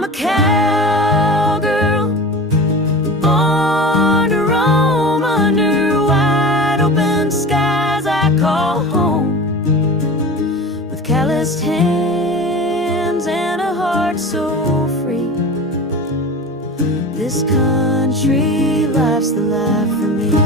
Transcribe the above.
I'm a cowgirl, born to roam under wide open skies I call home. With calloused hands and a heart so free, this country life's the life for me.